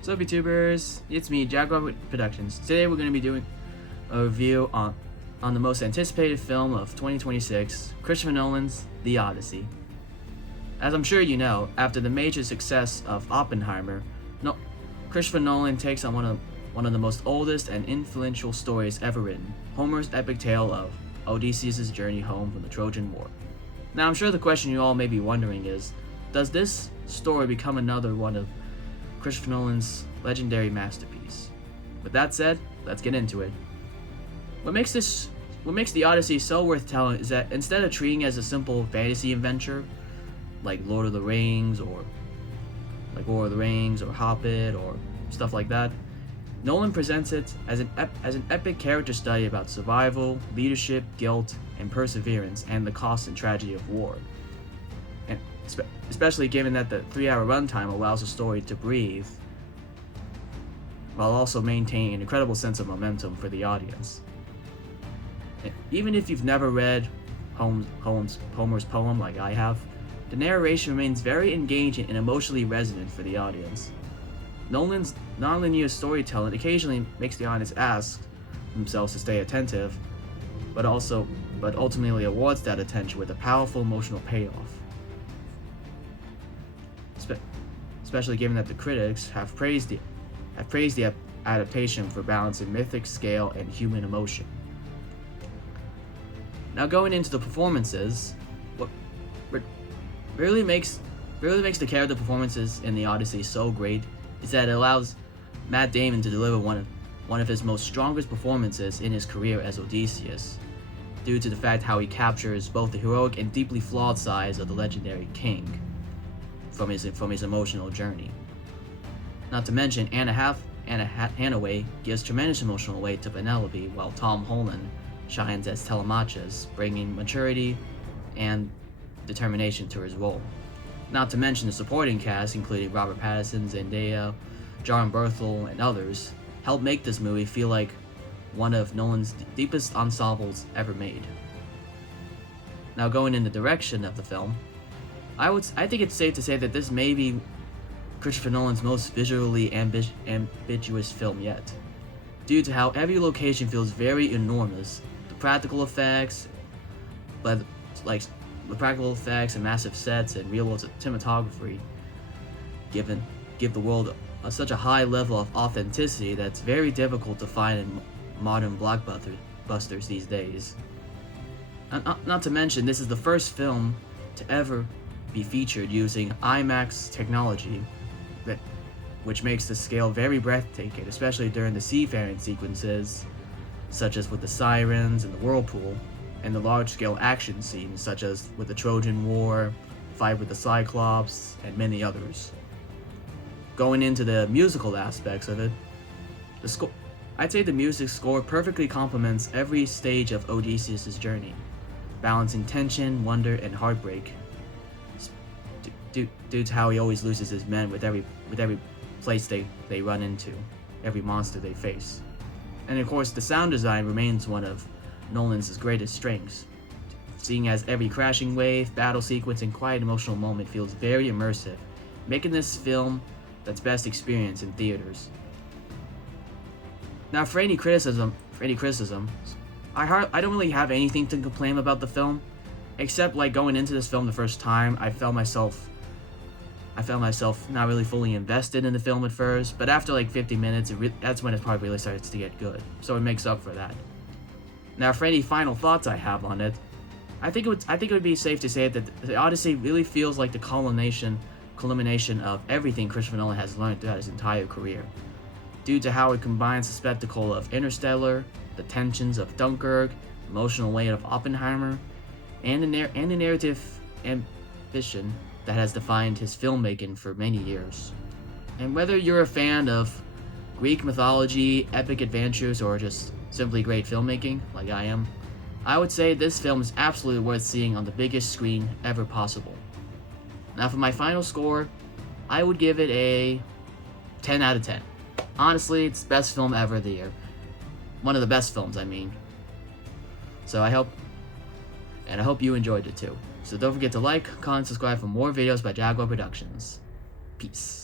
What's up, YouTubers? It's me, Jaguar Productions. Today we're going to be doing a review on the most anticipated film of 2026, Christopher Nolan's The Odyssey. As I'm sure you know, after the major success of Oppenheimer, Christopher Nolan takes on one of the most oldest and influential stories ever written, Homer's epic tale of Odysseus' journey home from the Trojan War. Now, I'm sure the question you all may be wondering is, does this story become another one of Christopher Nolan's legendary masterpiece? With that said, let's get into it. What makes The Odyssey so worth telling is that instead of treating it as a simple fantasy adventure, like Lord of the Rings or Hobbit or stuff like that, Nolan presents it as an epic character study about survival, leadership, guilt, and perseverance, and the cost and tragedy of war. And especially given that the 3-hour runtime allows the story to breathe, while also maintaining an incredible sense of momentum for the audience. And even if you've never read Homer's poem like I have, the narration remains very engaging and emotionally resonant for the audience. Nolan's non-linear storytelling occasionally makes the audience ask themselves to stay attentive, but ultimately awards that attention with a powerful emotional payoff. Especially given that the critics have praised the adaptation for balancing mythic scale and human emotion. Now, going into the performances, what really makes the character performances in The Odyssey so great is that it allows Matt Damon to deliver one of his most strongest performances in his career as Odysseus, due to the fact how he captures both the heroic and deeply flawed sides of the legendary king from his emotional journey. Not to mention, Anna Hathaway gives tremendous emotional weight to Penelope, while Tom Holland shines as Telemachus, bringing maturity and determination to his role. Not to mention the supporting cast, including Robert Pattinson, Zendaya, Jon Bernthal, and others, help make this movie feel like one of Nolan's deepest ensembles ever made. Now, going in the direction of the film, I think it's safe to say that this may be Christopher Nolan's most visually ambitious film yet, due to how every location feels very enormous. The practical effects and massive sets and real-world cinematography give the world such a high level of authenticity that's very difficult to find in modern blockbusters these days. Not to mention, this is the first film to ever be featured using IMAX technology, which makes the scale very breathtaking, especially during the seafaring sequences, such as with the sirens and the whirlpool, and the large-scale action scenes, such as with the Trojan War, fight with the Cyclops, and many others. Going into the musical aspects of it, I'd say the music score perfectly complements every stage of Odysseus' journey, balancing tension, wonder, and heartbreak, due to how he always loses his men with every place they run into, every monster they face. And of course, the sound design remains one of Nolan's greatest strengths, seeing as every crashing wave, battle sequence, and quiet emotional moment feels very immersive, making this film that's best experienced in theaters. Now, for any criticism, I don't really have anything to complain about the film, except like going into this film the first time, I found myself not really fully invested in the film at first, but after like 50 minutes, that's when it probably really starts to get good, so it makes up for that. Now, for any final thoughts I have on it, I think it would be safe to say that The Odyssey really feels like the culmination of everything Christopher Nolan has learned throughout his entire career, due to how it combines the spectacle of Interstellar, the tensions of Dunkirk, emotional weight of Oppenheimer, and the narrative ambition that has defined his filmmaking for many years. And whether you're a fan of Greek mythology, epic adventures, or just simply great filmmaking, like I am, I would say this film is absolutely worth seeing on the biggest screen ever possible. Now, for my final score, I would give it a 10 out of 10. Honestly, it's the best film ever of the year. One of the best films, I mean. So I hope you enjoyed it too. So don't forget to like, comment, subscribe for more videos by Jaguar Productions. Peace.